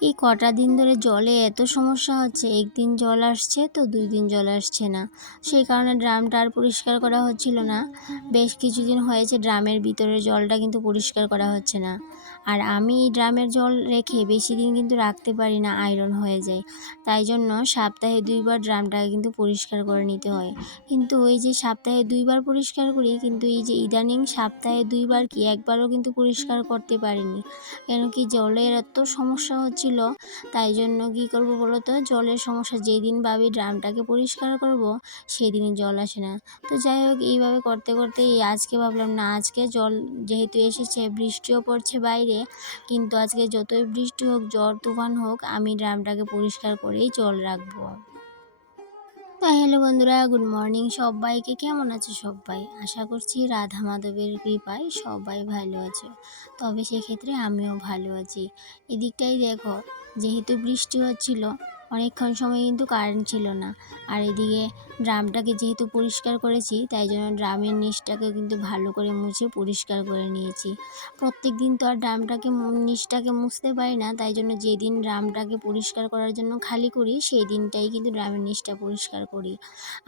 এই কটা দিন ধরে জলে এত সমস্যা হচ্ছে, একদিন জল আসছে তো ২ দিন জল আসছে না। সেই কারণে ড্রামটা আর পরিষ্কার করা হচ্ছিল না। বেশ কিছুদিন হয়েছে ড্রামের ভিতরের জলটা কিন্তু পরিষ্কার করা হচ্ছে না। আর আমি এই ড্রামের জল রেখে বেশি দিন কিন্তু রাখতে পারি না, আয়রন হয়ে যায়। তাই জন্য সপ্তাহে ২ বার ড্রামটাকে কিন্তু পরিষ্কার করে নিতে হয়। কিন্তু ওই যে সপ্তাহে ২ বার পরিষ্কার করি, কিন্তু এই যে ইদানিং সপ্তাহে ২ বার কি একবারও কিন্তু পরিষ্কার করতে পারিনি। কেন কি জলের এত সমস্যা হচ্ছিল, তাই জন্য কী করব বলো তো, জলের সমস্যা যেদিন ভাবি ড্রামটাকে পরিষ্কার করব সেদিনই জল আসে না। তো যাই হোক, এইভাবে করতে করতে এই আজকে ভাবলাম না, আজকে জল যেহেতু এসেছে, বৃষ্টিও পড়ছে বাইরে, কিন্তু আজকে যতই বৃষ্টি হোক ঝড় তুফান হোক আমি ড্রামটাকে পরিষ্কার করেই জল রাখবো। তো হ্যালো বন্ধুরা, গুড মর্নিং সবাইকে। কেমন আছো সবাই? আশা করছি রাধা মাধবের কৃপায় সবাই ভালো আছো। তবে সেক্ষেত্রে আমিও ভালো আছি। এদিকটাই দেখো, যেহেতু বৃষ্টি হচ্ছিল অনেকক্ষণ সময় কিন্তু কারেন্ট ছিল না। আর এদিকে ড্রামটাকে যেহেতু পরিষ্কার করেছি, তাই জন্য ড্রামের নিচটাকে কিন্তু ভালো করে মুছে পরিষ্কার করে নিয়েছি। প্রত্যেক দিন তো আর ড্রামটাকে নিচটাকে মুছতে পারি না, তাই জন্য যেদিন ড্রামটাকে পরিষ্কার করার জন্য খালি করি সেই দিনটাই কিন্তু ড্রামের নিচটা পরিষ্কার করি।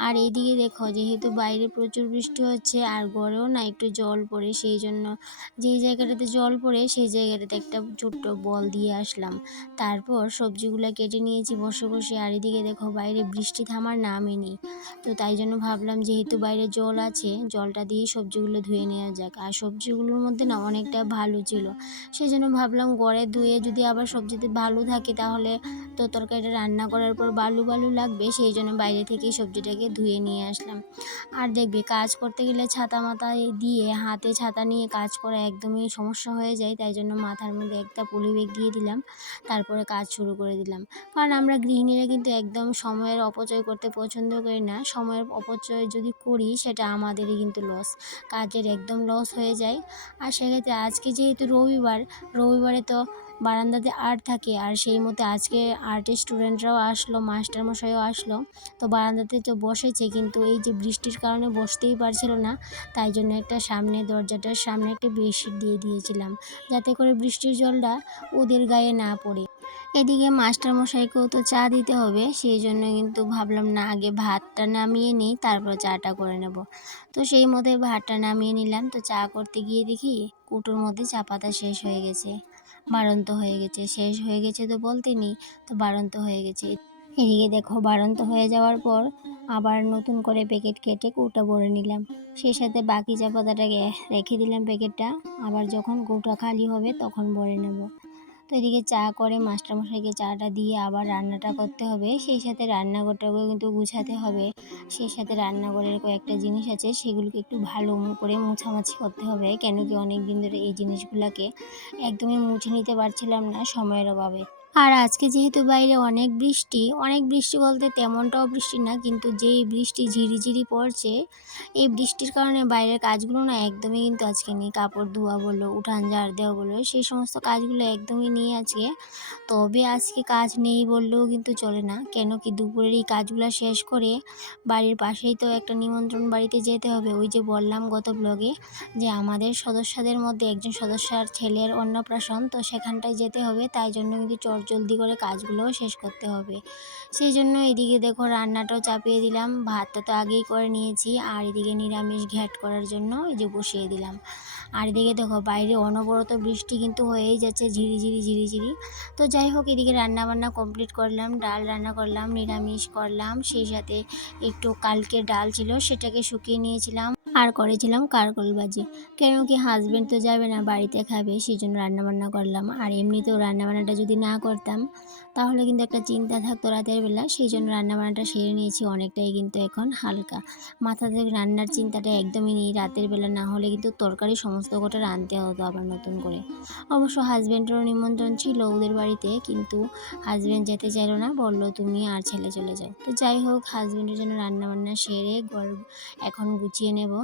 আর এইদিকে দেখো, যেহেতু বাইরে প্রচুর বৃষ্টি হচ্ছে আর ঘরেও না একটু জল পড়ে, সেই জন্য যেই জায়গাটাতে জল পড়ে সেই জায়গাটাতে একটা ছোট্ট বল দিয়ে আসলাম। তারপর সবজিগুলো কেটে নিয়েছি বসে বসে। আর এদিকে দেখো, বাইরে বৃষ্টি থামার নামই নেই। তো তাই জন্য ভাবলাম যেহেতু বাইরে জল আছে, জলটা দিয়ে সবজিগুলো ধুয়ে নেওয়া যাক। আর সবজিগুলোর মধ্যে না অনেকটা ভালো ছিল, সেই জন্য ভাবলাম ঘরে ধুয়ে যদি আবার সবজিতে ভালো থাকে তাহলে তো তরকারিটা রান্না করার পর বালু বালু লাগবে, সেই জন্য বাইরে থেকেই সবজিটাকে ধুয়ে নিয়ে আসলাম। আর দেখবে, কাজ করতে গেলে ছাতা মাথায় দিয়ে হাতে ছাতা নিয়ে কাজ করা একদমই সমস্যা হয়ে যায়, তাই জন্য মাথার মধ্যে একটা পলি ব্যাগ দিয়ে দিলাম, তারপরে কাজ শুরু করে দিলাম। কারণ আমরা গৃহিণীরা কিন্তু একদম সময়ের অপচয় করতে পছন্দ করি না। সময়ের অপচয় যদি করি সেটা আমাদেরই কিন্তু লস, কাজের একদম লস হয়ে যায়। আর সেক্ষেত্রে আজকে যেহেতু রবিবার, রবিবারে তো বারান্দাতে আর্ট থাকে, আর সেই মতো আজকে আর্টের স্টুডেন্টরাও আসলো, মাস্টারমশাইও আসলো। তো বারান্দাতে তো বসেছে, কিন্তু এই যে বৃষ্টির কারণে বসতেই পারছিল না, তাই জন্য একটা সামনে দরজাটার সামনে একটা বেডশিট দিয়ে দিয়েছিলাম, যাতে করে বৃষ্টির জলটা ওদের গায়ে না পড়ে। এদিকে মাস্টারমশাইকেও তো চা দিতে হবে, সেই জন্য কিন্তু ভাবলাম না, আগে ভাতটা নামিয়ে নিই তারপর চাটা করে নেব। তো সেই মতোই ভাতটা নামিয়ে নিলাম। তো চা করতে গিয়ে দেখি কৌটোর মধ্যে চা পাতা শেষ হয়ে গেছে, বাড়ন্ত হয়ে গেছে। শেষ হয়ে গেছে তো বলতে নেই, তো বাড়ন্ত হয়ে গেছে। এদিকে দেখো, বাড়ন্ত হয়ে যাওয়ার পর আবার নতুন করে প্যাকেট কেটে কৌটা ভরে নিলাম। সেই সাথে বাকি চা পাতাটাকে রেখে দিলাম প্যাকেটটা, আবার যখন কৌটা খালি হবে তখন ভরে নেব। তো এদিকে চা করে মাস্টারমশাইকে চাটা দিয়ে আবার রান্নাটা করতে হবে, সেই সাথে রান্নাঘরটাকেও কিন্তু গুছাতে হবে। সেই সাথে রান্নাঘরের কয়েকটা জিনিস আছে, সেগুলোকে একটু ভালো করে মোছামাছি করতে হবে, কেন কি অনেক দিন ধরে এই জিনিসগুলোকে একদমই মুছে নিতে পারছিলাম না সময়ের অভাবে। আর আজকে যেহেতু বাইরে অনেক বৃষ্টি, অনেক বৃষ্টি বলতে তেমনটাও বৃষ্টি না, কিন্তু যেই বৃষ্টি ঝিরিঝিরি পড়ছে, এই বৃষ্টির কারণে বাইরের কাজগুলো না একদমই কিন্তু আজকে নেই। কাপড় ধোয়া বলো, উঠান ঝাড় দেওয়া বলো, সেই সমস্ত কাজগুলো একদমই নেই আজকে। তবে আজকে কাজ নেই বললেও কিন্তু চলে না, কেন কি দুপুরের এই কাজগুলো শেষ করে বাড়ির পাশেই তো একটা নিমন্ত্রণ বাড়িতে যেতে হবে। ওই যে বললাম গত ব্লগে যে আমাদের সদস্যদের মধ্যে একজন সদস্যার ছেলের অন্নপ্রাশন, তো সেখানটায় যেতে হবে, তাই জন্য কিন্তু জলদি করে কাজগুলোও শেষ করতে হবে। সেই জন্য এদিকে দেখো রান্নাটাও চাপিয়ে দিলাম, ভাতটা তো আগেই করে নিয়েছি, আর এদিকে নিরামিষ ঘ্যাট করার জন্য এই যে বসিয়ে দিলাম। আর এদিকে দেখো বাইরে অনবরত বৃষ্টি কিন্তু হয়েই যাচ্ছে, ঝিরিঝিরি ঝিরিঝিরি। তো যাই হোক, এদিকে রান্নাবান্না কমপ্লিট করলাম, ডাল রান্না করলাম, নিরামিষ করলাম, সেই সাথে একটু কালকে ডাল ছিল সেটাকে শুকিয়ে নিয়েছিলাম, আর করেছিলাম কারকল ভাজি। কেন কি হাজব্যান্ড তো যাবে না, বাড়িতে খাবে, সেই জন্য রান্নাবান্না করলাম। আর এমনিতেও রান্নাবান্নাটা যদি না করতাম তাহলে কিন্তু একটা চিন্তা থাকতো রাতের বেলা, সেই জন্য রান্নাবান্নাটা সেরে নিয়েছি। অনেকটাই কিন্তু এখন হালকা, মাথা থেকে রান্নার চিন্তাটা একদমই নেই। রাতের বেলা না হলে কিন্তু তরকারি সমস্ত কটা রাঁধতে হতো আবার নতুন করে। অবশ্য হাজব্যান্ডেরও নিমন্ত্রণ ছিল ওদের বাড়িতে, কিন্তু হাজব্যান্ড যেতে চাইলো না, বললো তুমি আর ছেলে চলে যাও। তো যাই হোক, হাজব্যান্ডের জন্য রান্নাবান্না সেরে ঘর এখন গুছিয়ে নেব।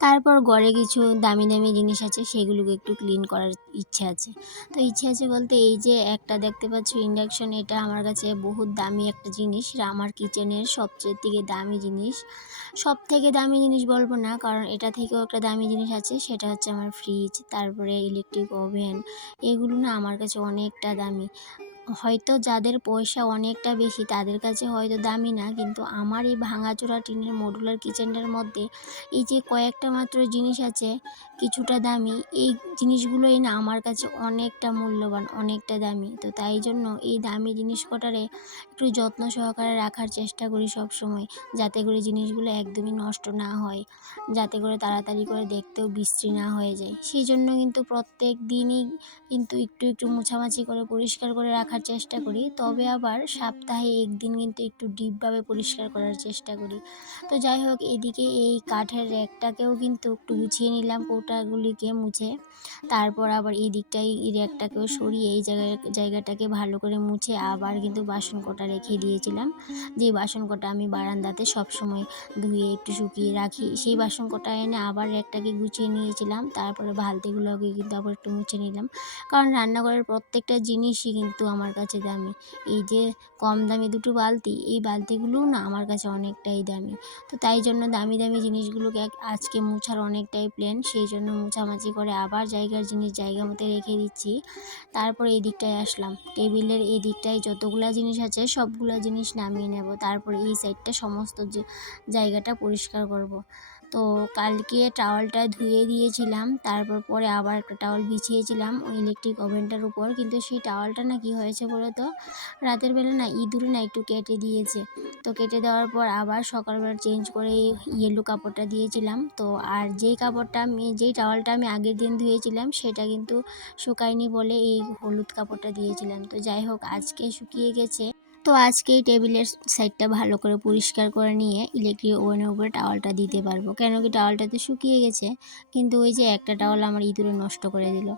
তারপর ঘরে কিছু দামি দামি জিনিস আছে, সেগুলোকে একটু ক্লিন করার ইচ্ছে আছে। তো ইচ্ছে আছে বলতে, এই যে একটা দেখতে পাচ্ছ ইন্ডাকশন, এটা আমার কাছে বহুত দামি একটা জিনিস, আমার কিচেনের সবচেয়ে থেকে দামি জিনিস। সব থেকে দামি জিনিস বলবো না, কারণ এটা থেকেও একটা দামি জিনিস আছে, সেটা হচ্ছে আমার ফ্রিজ, তারপরে ইলেকট্রিক ওভেন। এগুলো না আমার কাছে অনেকটা দামি। হয়তো যাদের পয়সা অনেকটা বেশি তাদের কাছে হয়তো দামি না, কিন্তু আমার এই ভাঙাচোরা টিনের মডুলার কিচেনটার মধ্যে এই যে কয়েকটা মাত্র জিনিস আছে কিছুটা দামি, এই জিনিসগুলোই না আমার কাছে অনেকটা মূল্যবান, অনেকটা দামি। তো তাই জন্য এই দামি জিনিস কটারে একটু যত্ন সহকারে রাখার চেষ্টা করি সব সময়, যাতে করে জিনিসগুলো একদমই নষ্ট না হয়, যাতে করে তাড়াতাড়ি করে দেখতেও বিশ্রী না হয়ে যায়। সেই জন্য কিন্তু প্রত্যেক দিনই কিন্তু একটু একটু মোছামাছি করে পরিষ্কার করে রাখার চেষ্টা করি। তবে আবার সপ্তাহে ১ দিন কিন্তু একটু ডিপভাবে পরিষ্কার করার চেষ্টা করি। তো যাই হোক, এদিকে এই কাঠের র্যাকটাকেও কিন্তু একটু গুছিয়ে নিলাম কৌটাগুলিকে মুছে। তারপর আবার এই দিকটায় এই র্যাকটাকেও সরিয়ে এই জায়গাটাকে ভালো করে মুছে আবার কিন্তু বাসন কটা রেখে দিয়েছিলাম। যে বাসন কটা আমি বারান্দাতে সবসময় ধুয়ে একটু শুকিয়ে রাখি, সেই বাসন কটা এনে আবার র্যাকটাকে গুছিয়ে নিয়েছিলাম। তারপরে বালতিগুলোকে কিন্তু আবার একটু মুছে নিলাম। কারণ রান্নাঘরের প্রত্যেকটা জিনিসই কিন্তু আমার কাছে দামি। এই যে কম দামি দুটো বালতি, এই বালতিগুলোও না আমার কাছে অনেকটাই দামি। তো তাই জন্য দামি দামি জিনিসগুলোকে আজকে মুছার অনেকটাই প্ল্যান। সেই জন্য মোছামাছি করে আবার জায়গার জিনিস জায়গা মতো রেখে দিচ্ছি। তারপর এই দিকটায় আসলাম। টেবিলের এই দিকটায় যতগুলা জিনিস আছে সবগুলা জিনিস নামিয়ে নেব। তারপর এই সাইডটা সমস্ত জায়গাটা পরিষ্কার করব। তো কালকে টাওয়ালটা ধুয়ে দিয়েছিলাম, তারপর পরে আবার একটা টাওয়াল বিছিয়েছিলাম ওই ইলেকট্রিক ওভেনটার উপর। কিন্তু সেই টাওয়ালটা না কি হয়েছে বলো তো, রাতের বেলা না ইঁদুরে না একটু কেটে দিয়েছে। তো কেটে দেওয়ার পর আবার সকালবেলা চেঞ্জ করে ইয়েলো কাপড়টা দিয়েছিলাম। তো আর যেই টাওয়ালটা আমি আগের দিন ধুয়েছিলাম সেটা কিন্তু শুকায়নি বলে এই হলুদ কাপড়টা দিয়েছিলাম। তো যাই হোক, আজকে শুকিয়ে গেছে। তো আজকে এই টেবিলের সাইডটা ভালো করে পরিষ্কার করে নিয়ে ইলেকট্রিক ওভেনের উপরে টাওয়ালটা দিতে পারবো। কেন কি, টাওয়ালটা তো শুকিয়ে গেছে, কিন্তু ওই যে একটা টাওয়াল আমার ইঁদুরে নষ্ট করে দিল।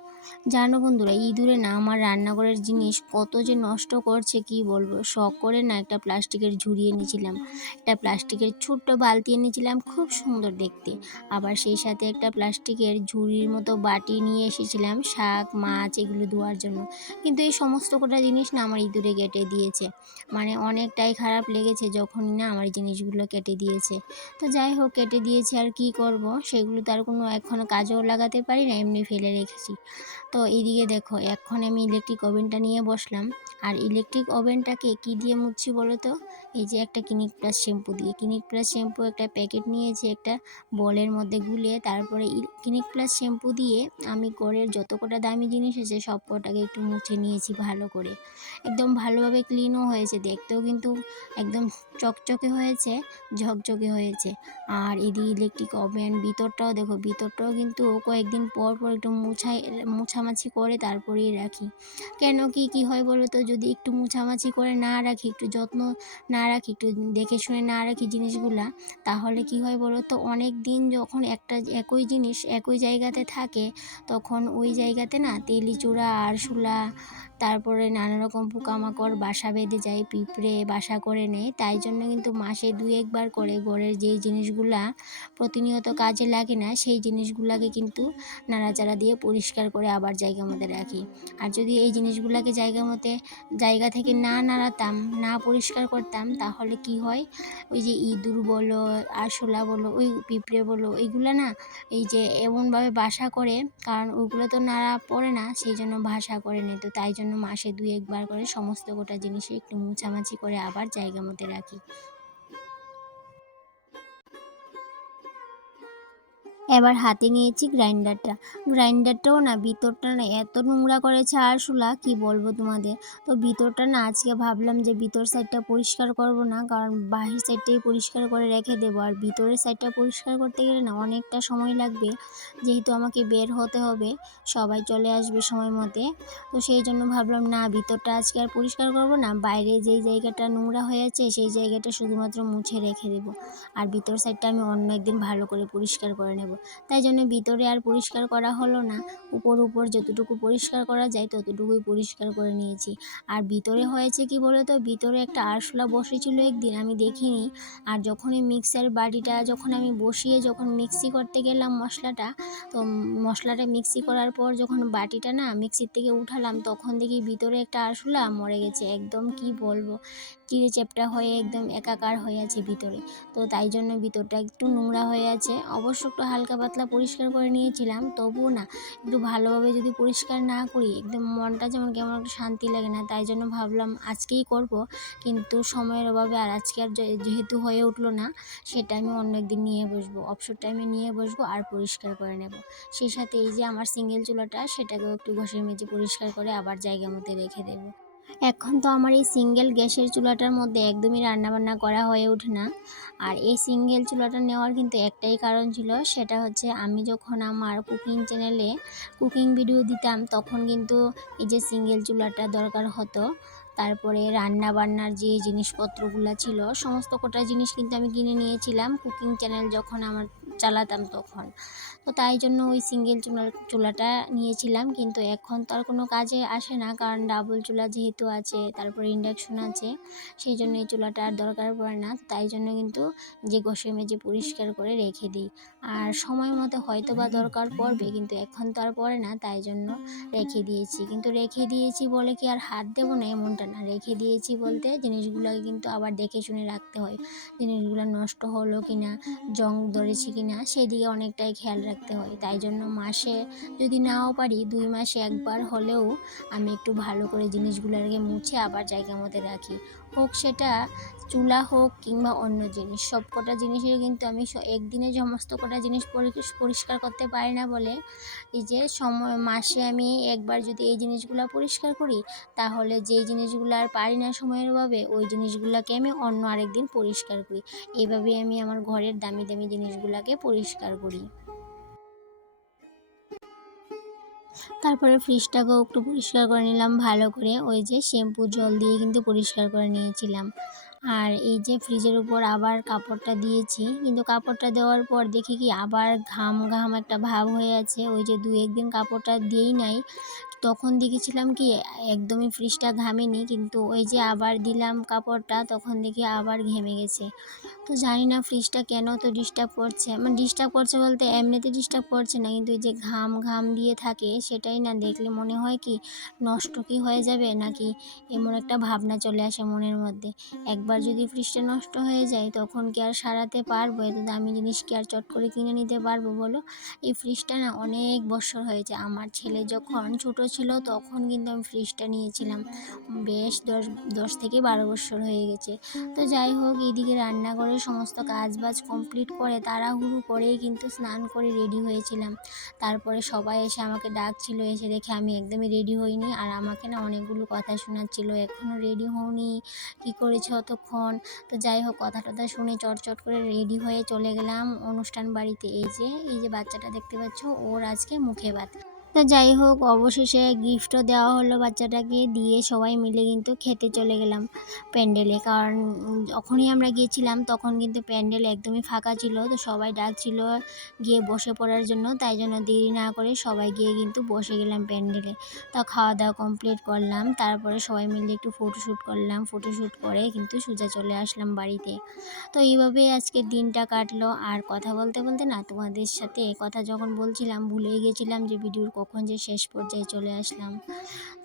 জানো বন্ধুরা, ইঁদুরে না আমার রান্নাঘরের জিনিস কত যে নষ্ট করছে কি বলবো। শখ করে না একটা প্লাস্টিকের ঝুড়ি এনেছিলাম, একটা প্লাস্টিকের ছোট্ট বালতি এনেছিলাম, খুব সুন্দর দেখতে। আবার সেই সাথে একটা প্লাস্টিকের ঝুড়ির মতো বাটি নিয়ে এসেছিলাম শাক মাছ এগুলো ধোয়ার জন্য। কিন্তু এই সমস্ত কটা জিনিস না আমার ইঁদুরে কেটে দিয়েছে। মানে অনেকটাই খারাপ লেগেছে যখনই না আমার জিনিসগুলো কেটে দিয়েছে। তো যাই হোক, কেটে দিয়েছে আর কি করব, সেগুলো তো আর কোনো এখনও কাজেও লাগাতে পারি না, এমনি ফেলে রেখেছি। তো এইদিকে দেখো, এখন আমি ইলেকট্রিক ওভেনটা নিয়ে বসলাম। আর ইলেকট্রিক ওভেনটাকে কি দিয়ে মুছছি বলো তো, এই যে একটা ক্লিনিক প্লাস শ্যাম্পু দিয়ে। ক্লিনিক প্লাস শ্যাম্পু একটা প্যাকেট নিয়েছি একটা বলের মধ্যে গুলিয়ে, তারপরে ক্লিনিক প্লাস শ্যাম্পু দিয়ে আমি ঘরের যত কটা দামি জিনিস আছে সব কটাকে একটু মুছে নিয়েছি ভালো করে। একদম ভালোভাবে ক্লিনও হয়েছে, দেখতেও কিন্তু একদম চকচকে হয়েছে, ঝকঝকে হয়েছে। আর এদিকে ইলেকট্রিক ওভেন ভিতরটাও দেখো, ভিতরটাও কিন্তু কয়েকদিন পর পর একটু মোছামাছি করে তারপরেই রাখি। কেন কি হয় বলো তো, যদি একটু মোছামাছি করে না রাখি, একটু যত্ন না রাখি, একটু দেখে শুনে না রাখি জিনিসগুলা, তাহলে কি হয় বলো তো, অনেক দিন যখন একটা একই জিনিস একই জায়গাতে থাকে, তখন ওই জায়গাতে না তেলিচূড়া আরশোলা, তারপরে নানা রকম পোকামাকড় বাসা বেঁধে যায়, পিঁপড়ে বাসা করে নেয়। তাই জন্য কিন্তু মাসে ২-১ বার করে ঘরের যেই জিনিসগুলা প্রতিনিয়ত কাজে লাগে না সেই জিনিসগুলাকে কিন্তু নাড়াচাড়া দিয়ে পরিষ্কার করে আবার জায়গা মতো রাখি। আর যদি এই জিনিসগুলাকে জায়গা থেকে না নাড়াতাম, না পরিষ্কার করতাম, তাহলে কি হয়, ওই যে ইঁদুর বলো, আরশোলা বলো, ওই পিঁপড়ে বলো, এইগুলা না এই যে এমনভাবে বাসা করে, কারণ ওইগুলো তো নাড়া পড়ে না, সেই জন্য বাসা করে নেয়। তো তাই জন্য মাসে ২-১ বার করে সমস্ত গোটা জিনিসে একটু মোছামাছি করে আবার জায়গা মতো রাখি। এবার হাতে নিয়েছি গ্রাইন্ডারটা। গ্রাইন্ডারটাও না ভিতরটা না এত নোংরা করেছে আরশোলা, কি বলবো তোমাদের। তো ভিতরটা না আজকে ভাবলাম যে ভিতর সাইডটা পরিষ্কার করব না, কারণ বাহির সাইডটাই পরিষ্কার করে রেখে দেবো। আর ভিতরের সাইডটা পরিষ্কার করতে গেলে না অনেকটা সময় লাগবে, যেহেতু আমাকে বের হতে হবে, সবাই চলে আসবে সময় মতে। তো সেই জন্য ভাবলাম না, ভিতরটা আজকে আর পরিষ্কার করব না, বাইরে যেই জায়গাটা নোংরা হয়ে আছে সেই জায়গাটা শুধুমাত্র মুছে রেখে দেবো। আর ভিতর সাইডটা আমি অন্য একদিন ভালো করে পরিষ্কার করে নেব। তাই জন্য ভিতরে আর পরিষ্কার করা হলো না, উপর যতটুকু পরিষ্কার করা যায় ততটুকুই পরিষ্কার করে নিয়েছি। আর ভিতরে হয়েছে কি বলো তো, ভিতরে একটা আরশোলা বসেছিল একদিন, আমি দেখিনি। আর যখনই মিক্সার বাটিটা যখন আমি বসিয়ে যখন মিক্সি করতে গেলাম মশলাটা, তো মশলাটা মিক্সি করার পর যখন বাটিটা না মিক্সির থেকে উঠালাম, তখন দেখি ভিতরে একটা আরশোলা মরে গেছে, একদম কি বলবো, চিড়ে চ্যাপ্টা হয়ে একদম একাকার হয়ে আছে ভিতরে। তো তাই জন্য ভিতরটা একটু নোংরা হয়ে আছে, অবশ্য একটু হালকা হালকা পাতলা পরিষ্কার করে নিয়েছিলাম, তবুও না একটু ভালোভাবে যদি পরিষ্কার না করি একদম মনটা যেমন কেমন একটা শান্তি লাগে না। তাই জন্য ভাবলাম আজকেই করব, কিন্তু সময়ের অভাবে আর আজকে আর যেহেতু হয়ে উঠলো না, সেটা আমি অন্য একদিন নিয়ে বসবো, অবসর টাইমে নিয়ে বসবো আর পরিষ্কার করে নেব। সেই সাথে এই যে আমার সিঙ্গেল চুলাটা, সেটাকেও একটু ঘষে মেজে পরিষ্কার করে আবার জায়গা মতো রেখে দেবো। এখন তো আমার এই সিঙ্গেল গ্যাসের চুলাটার মধ্যে একদমই রান্নাবান্না করা হয়ে ওঠে না। আর এই সিঙ্গেল চুলাটা নেওয়ার কিন্তু একটাই কারণ ছিল, সেটা হচ্ছে আমি যখন আমার কুকিং চ্যানেলে কুকিং ভিডিও দিতাম তখন কিন্তু এই যে সিঙ্গেল চুলাটা দরকার হতো। তারপরে রান্না বান্নার যে জিনিসপত্রগুলো ছিল সমস্ত কটা জিনিস কিন্তু আমি কিনে নিয়েছিলাম কুকিং চ্যানেল যখন আমার চালাতাম তখন। তো তাই জন্য ওই সিঙ্গেল চুলাটা নিয়েছিলাম, কিন্তু এখন তো আর কোনো কাজে আসে না, কারণ ডাবল চুলা যেহেতু আছে, তারপরে ইন্ডাকশন আছে, সেই জন্য এই চুলাটা আর দরকার পড়ে না। তাই জন্য কিন্তু যে ঘষে মেজে পরিষ্কার করে রেখে দিই। আর সময় মতো হয়তো বা দরকার পড়বে, কিন্তু এখন তো আর পড়ে না, তাই জন্য রেখে দিয়েছি। কিন্তু রেখে দিয়েছি বলে কি আর হাত দেবো না এমনটা না, রেখে দিয়েছি বলতে জিনিসগুলোকে কিন্তু আবার দেখে শুনে রাখতে হয়। জিনিসগুলো নষ্ট হলো কি না, জং ধরেছে কি না, সেদিকে অনেকটাই খেয়াল রাখতে হয়। তাই জন্য মাসে যদি নাও পারি 2 মাসে একবার হলেও আমি একটু ভালো করে জিনিসগুলোকে মুছে আবার জায়গা মতো রাখি। হোক সেটা চুলা হোক কিংবা অন্য জিনিস, সব কটা জিনিসের কিন্তু আমি একদিনে সমস্ত কটা জিনিস পরিষ্কার করতে পারি না বলে এই যে মাসে আমি একবার যদি এই জিনিসগুলো পরিষ্কার করি, তাহলে যেই জিনিসগুলো আর পারি না সময়ের অভাবে ওই জিনিসগুলোকে আমি অন্য আরেকদিন পরিষ্কার করি। এইভাবেই আমি আমার ঘরের দামি দামি জিনিসগুলোকে পরিষ্কার করি। তারপরে ফ্রিজটাকেও একটু পরিষ্কার করে নিলাম ভালো করে, ওই যে শ্যাম্পুর জল দিয়ে কিন্তু পরিষ্কার করে নিয়েছিলাম। আর এই যে ফ্রিজের উপর আবার কাপড়টা দিয়েছি, কিন্তু কাপড়টা দেওয়ার পর দেখি কি আবার ঘাম ঘাম একটা ভাব হয়ে আছে। ওই যে 2-1 দিন কাপড়টা দিয়েই নাই, তখন দেখেছিলাম কি একদমই ফ্রিজটা ঘামেনি, কিন্তু ওই যে আবার দিলাম কাপড়টা তখন দেখি আবার ঘেমে গেছে। তো জানি না ফ্রিজটা কেন তো ডিস্টার্ব করছে, মানে ডিস্টার্ব করছে বলতে এমনিতে ডিস্টার্ব করছে না, কিন্তু এই যে ঘাম ঘাম দিয়ে থাকে সেটাই না দেখলে মনে হয় কি নষ্ট কি হয়ে যাবে নাকি, এমন একটা ভাবনা চলে আসে মনের মধ্যে। একবার যদি ফ্রিজটা নষ্ট হয়ে যায় তখন কি আর সারাতে পারবো? এত দামি জিনিস কি আর চট করে কিনে নিতে পারবো বলো? এই ফ্রিজটা না অনেক বছর হয়েছে, আমার ছেলে যখন ছোট ছিল তখন কিন্তু আমি ফ্রিজটা নিয়েছিলাম, বেশ 10 থেকে 12 বছর হয়ে গেছে। তো যাই হোক, এইদিকে রান্না করে সমস্ত কাজবাজ কমপ্লিট করে তাড়াহুড়ো করেই কিন্তু স্নান করে রেডি হয়েছিলাম। তারপরে সবাই এসে আমাকে ডাকছিল, এসে দেখে আমি একদমই রেডি হইনি, আর আমাকে না অনেকগুলো কথা শোনাচ্ছিল, এখনও রেডি হওনি, কী করেছো অতক্ষণ। তো যাই হোক, কথা টথা শুনে চট করে রেডি হয়ে চলে গেলাম অনুষ্ঠান বাড়িতে। এই যে বাচ্চাটা দেখতে পাচ্ছ, ওর আজকে মুখে ভাত। তো যাই হোক, অবশেষে গিফটও দেওয়া হলো বাচ্চাটাকে, দিয়ে সবাই মিলে কিন্তু খেতে চলে গেলাম প্যান্ডেলে। কারণ যখনই আমরা গিয়েছিলাম তখন কিন্তু প্যান্ডেল একদমই ফাঁকা ছিল, তো সবাই ডাকছিল গিয়ে বসে পড়ার জন্য, তাই জন্য দেরি না করে সবাই গিয়ে কিন্তু বসে গেলাম প্যান্ডেলে। তা খাওয়া দাওয়া কমপ্লিট করলাম, তারপরে সবাই মিলে একটু ফটোশ্যুট করলাম, ফটোশ্যুট করে কিন্তু সোজা চলে আসলাম বাড়িতে। তো এইভাবেই আজকের দিনটা কাটলো। আর কথা বলতে বলতে না তোমাদের সাথে কথা যখন বলছিলাম ভুলেই গেছিলাম যে ভিডিওর কখন যে শেষ পর্যায়ে চলে আসলাম।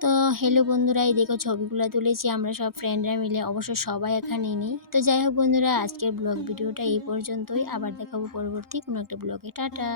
তো হ্যালো বন্ধুরা, এই দেখো ছবিগুলো তুলেছি আমরা সব ফ্রেন্ডরা মিলে, অবশ্য সবাই এখানেই নেই। তো যাই হোক বন্ধুরা, আজকের ব্লগ ভিডিওটা এই পর্যন্তই, আবার দেখাবো পরবর্তী কোনো একটা ব্লগে। টাটা।